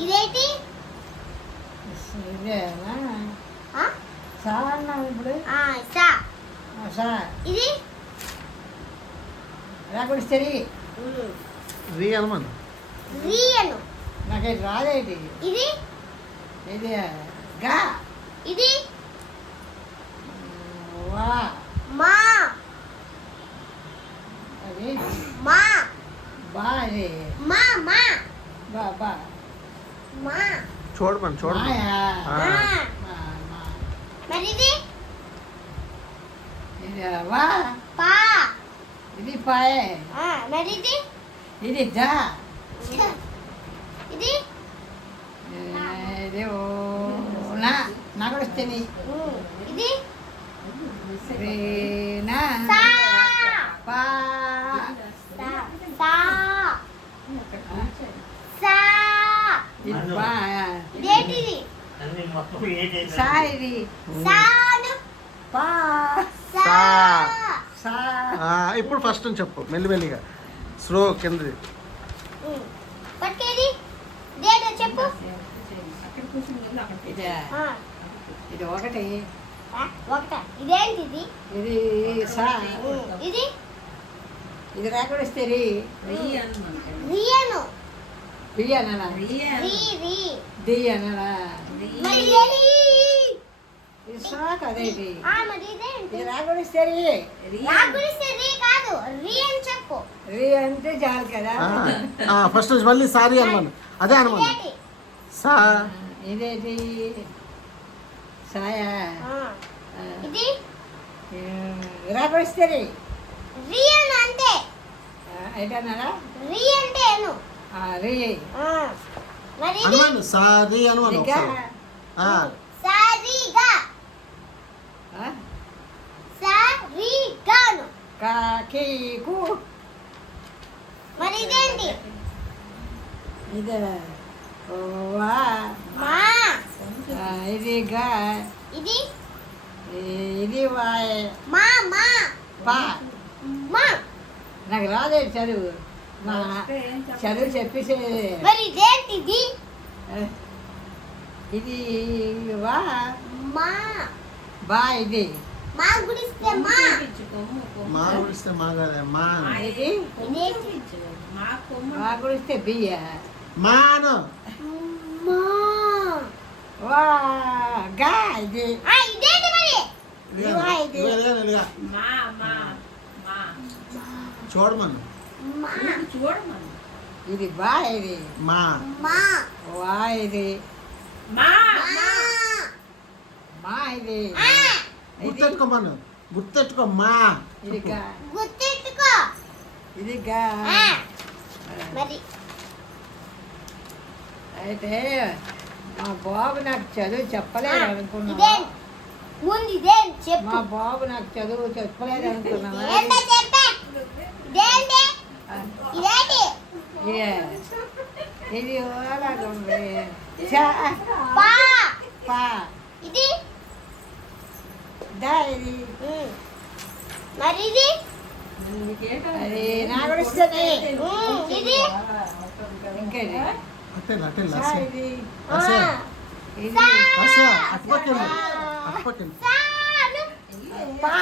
ఇదేంటి? ఇదేనా సా అన్నావు ఇప్పుడు. సా. సా ఇది రాకొడిస్తే రీ అనమను. రియను. నాకైతే రాదేటి. ఇది ఇది గా. ఇది వా. మా. అది మా. బా. ఇది మా మా బా బా. మా. చూడమను చూడమను. మాయా. ఆ. మా మా. మరి ఇది ఇది వా. పా. ఇది పాయే. మరి ఇది ఇది దా. ఇది ఇది ఓ నా. నాకొడిస్తే ఇది రేనా. సా. పా. సా. సా. సా. ఇది పా. ఇదేంటిది? సా ఇది సాను. పా. సా. సా. ఇప్పుడు ఫస్ట్ నుంచి చెప్పు మెల్లిమెల్లిగా స్లో కిందది. పట్టుకేది ఇదేంటో చెప్పు. ఇది ఇది ఒకటి. ఒకట. ఇదేంటిది? ఇది సా. ఇది ఇది రాకొడిస్తే రీ. రియను. బి అనా. రీ రీ. డి అనా. మరి ఇదేంటి? ఇది సా కదేటి. మరి ఇదేంటి? ఇది రాకొడిస్తే రీ. నా గురించి రీ కాదు, రీ అని చెప్పు. రీ అంటే చాలు కదా. ఫస్ట్ నుంచి మళ్ళీ సారీ అనమను. అదే అనమను. ఇదేంటి? సా. ఇదేంటి సాయా. ఇది రాకొడిస్తే రీ. రియన్ అంటే ఏంటన్నారా. రీ అంటే ఏను. రీ. మరి ఇది అనమను సారీ అనమను. ఇదిగా. సారీగా. సారీగాను. కాకీకు. మరి ఇదేంటి? ఇది వా. మా. ఇది గా. ఇది ఇది వాయ్. మా మా పా. మా. నాకు రాదే చదువు. నా చదువు చెప్పేసి. మరి ఇదేంటిది? ఇది వా. మా. బా. ఇది మా గుడిస్తే మా. మా గుడిస్తే మా. ఇది ఇదేంటి? మా గుడిస్తే బియ్య. మాను. మా. వా గా. ఇది ఇదేంటి మరి? ఇది వా. ఇది చూడమను. మా. ఇది బా. ఇది మా. మా. వా. ఇది మా. మా. ఇది గుర్తెట్టుకోమను. గుర్తెట్టుకో మా. ఇది గా. గుర్తెట్టుకో. ఇది గా. మరి అయితే మా బాబు నాకు చదువు చెప్పలేదు అనుకున్నా. ఇదేంటి? ముందు ఇదేంటి చెప్పు. మా బాబు నాకు చదువు చెప్పలేదు అనుకున్నావా. ఏంటో చెప్పే. ఇదేంటి? ఇదేంటి? ఇది అలాగే ఉంది. చా. పా. పా. ఇది దా. ఇది మరి ఇది అది నా గుడిస్తుంది. ఇది ఇంకేది అట్టేలా అట్టేలా చా. ఇది అసే ఇది అసే అటుపక్కండి అటుపక్కండి. సాను. పా.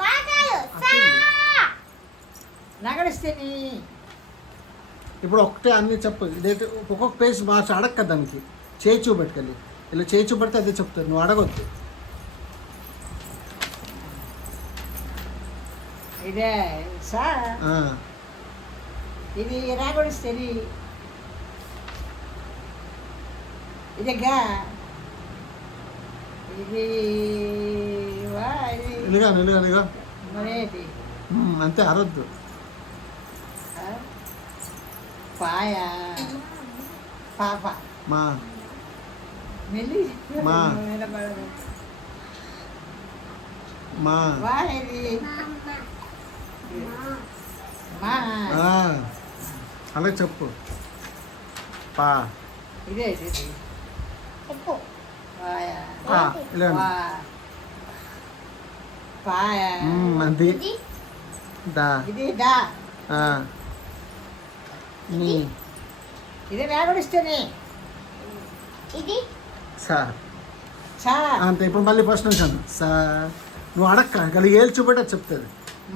పా కాదు, సా. నా గుడిస్తుంది. ఇప్పుడు ఒకటే అన్ని చెప్పు. ఇదైతే ఒక్కొక్క పేజ్ మార్చి అడక్క దానికి చేయి చూపెట్టుకెళ్ళి ఇలా చేయి చూపెడితే అదే చెప్తారు. నువ్వు అడగొద్దు. ఇదే సా. ఇది రాగొడిస్తుంది. ఇది గా. ఇది వా. ఇది నిలుగా నిలుగా నిలుగా. మరేది అంతే అరవద్దు. పాయా. పాప. మా. మెల్లి మా. వినపడదు. మా. వా. ఇది మా. అలాగే చెప్పు. పా. ఇదే ఇది చెప్పు. పాయా. ఇలా వా. పాయా. అది ఇది దా. ఇది దా. నీ ఇది నాగడిస్తేనే ఇది సా సా అంతే. ఇప్పుడు మళ్ళీ ఫస్ట్ నుంచి అన్న సా. నువ్వు అడక్క కలిగి ఏళ్ళు చూపెట్టి అది చెప్తుంది.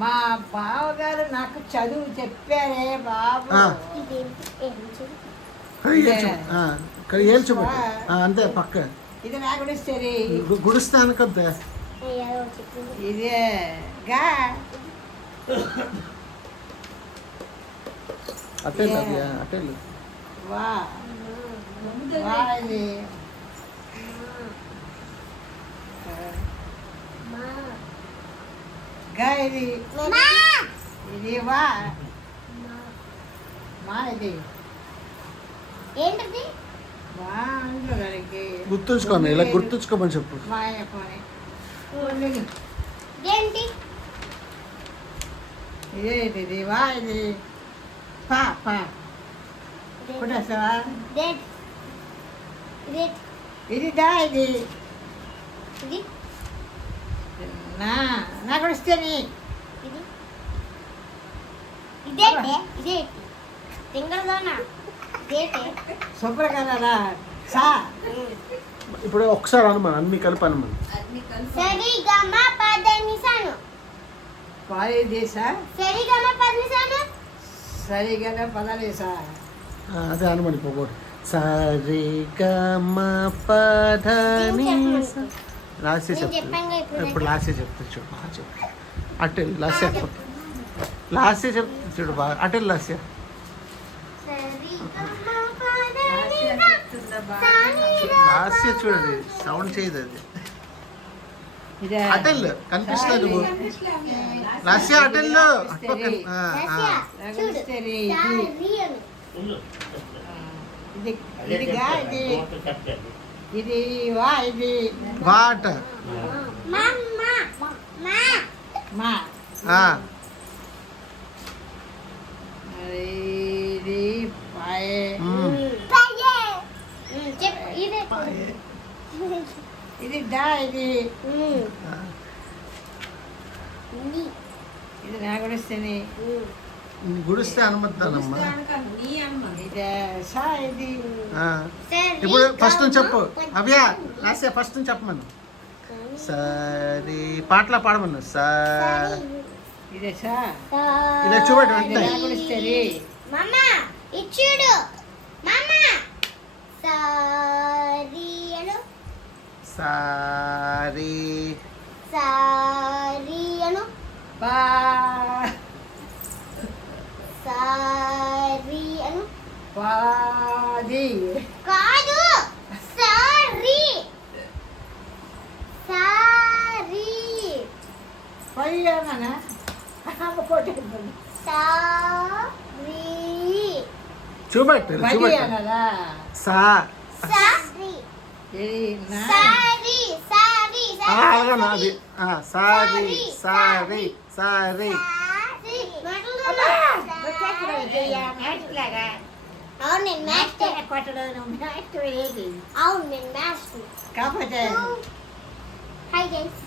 మా బావగారు నాకు చదువు చెప్పారే బాబు. ఆ. ఇదేంటి ఏం చూడు కలిగి ఏళ్ళు చూపెట్టు. కలిగి ఏళ్ళు చూపెట్టు. అంతే పక్క. ఇది నాగడిస్తేనే గుడిస్తే అనుకంతే. అయ్యో చెప్పింది ఇదే గా అట్టెళ్ళు అది అట్టెళ్ళు. వా వా ఇది మా గా ఇది మా ఇది వా మా మా ఇది ఏంటది వా అందులో దానికి గుర్తుంచుకోండి, ఇలా గుర్తుంచుకోమని చెప్పు. మాయ పోనీ ఏంటి ఇది వా ఇది పా పా కుడసవా డేట్ డేట్ ఇది దా ఇది ఇది నా కొడిస్తేని ఇది ఇదేంటి ఇదేంటి తింగళదోనా ఇదేంటి శుభ్రకరా సా ఇప్పుడు ఒకసారి అనుమానం అన్ని కలిపి అనుమానం. సరిగమ పదనిసాను పాయి దేశా సరిగమ పదనిసాను సరిగా పదలేసా అదే అనుమానం పోగొట్టు. సరి గమ పధని లాస్ట్ నేను చెప్తా. చెప్పాను ఇప్పుడు ఇప్పుడు లాస్ట్ చెప్తా చూడు బాగా చెప్పు. అట్టెళ్ళు లాస్ట్ చెప్తా. లాస్ట్ చెప్తా చూడు బాగా అట్టెళ్ళు లాస్ట్. సరిగమ పదనిసా లాస్ట్ చూడండి సౌండ్ చేయదు అది. ఇదే అటెల్ కనిపిస్తుంది నువ్వు లాస్ట్ అటెల్లో నాగడిస్తేని ఇది ఇది ఇదిగా ఇది ఇది వా ఇది వాట్ మా ఇది పాయే ఇది డా ఇది ఇది నాగడిస్తేని గుడిస్తే అనుమతిదానమ్మా. ఇది సా ఇది ఇప్పుడు ఫస్ట్ నుంచి చెప్పు అవ్యా లాస్ట్ ఫస్ట్ నుంచి చెప్పమను. సరి పాటలా పాడమను. సా ఇది సా ఇలా చూపెట్టు ఇది అంతే. నాగడిస్తేని మామ ఇచ్చుడు మామ సారీ అను సారీ సారీ అను పా సారీ అను పాది కాదు సారీ సారీ పయ్యానా కొట్టి సారీ చూపెట్టు పది చూపెట్టు. అనదా సా సారీ ఇది నా సారీ సారీ అలాగే నాది. Sorry sorry sorry. అవును నేను మ్యాథ్స్ కొట్టడం ఏది అవును నేను మ్యాథ్స్ కాకపోతే హై గైస్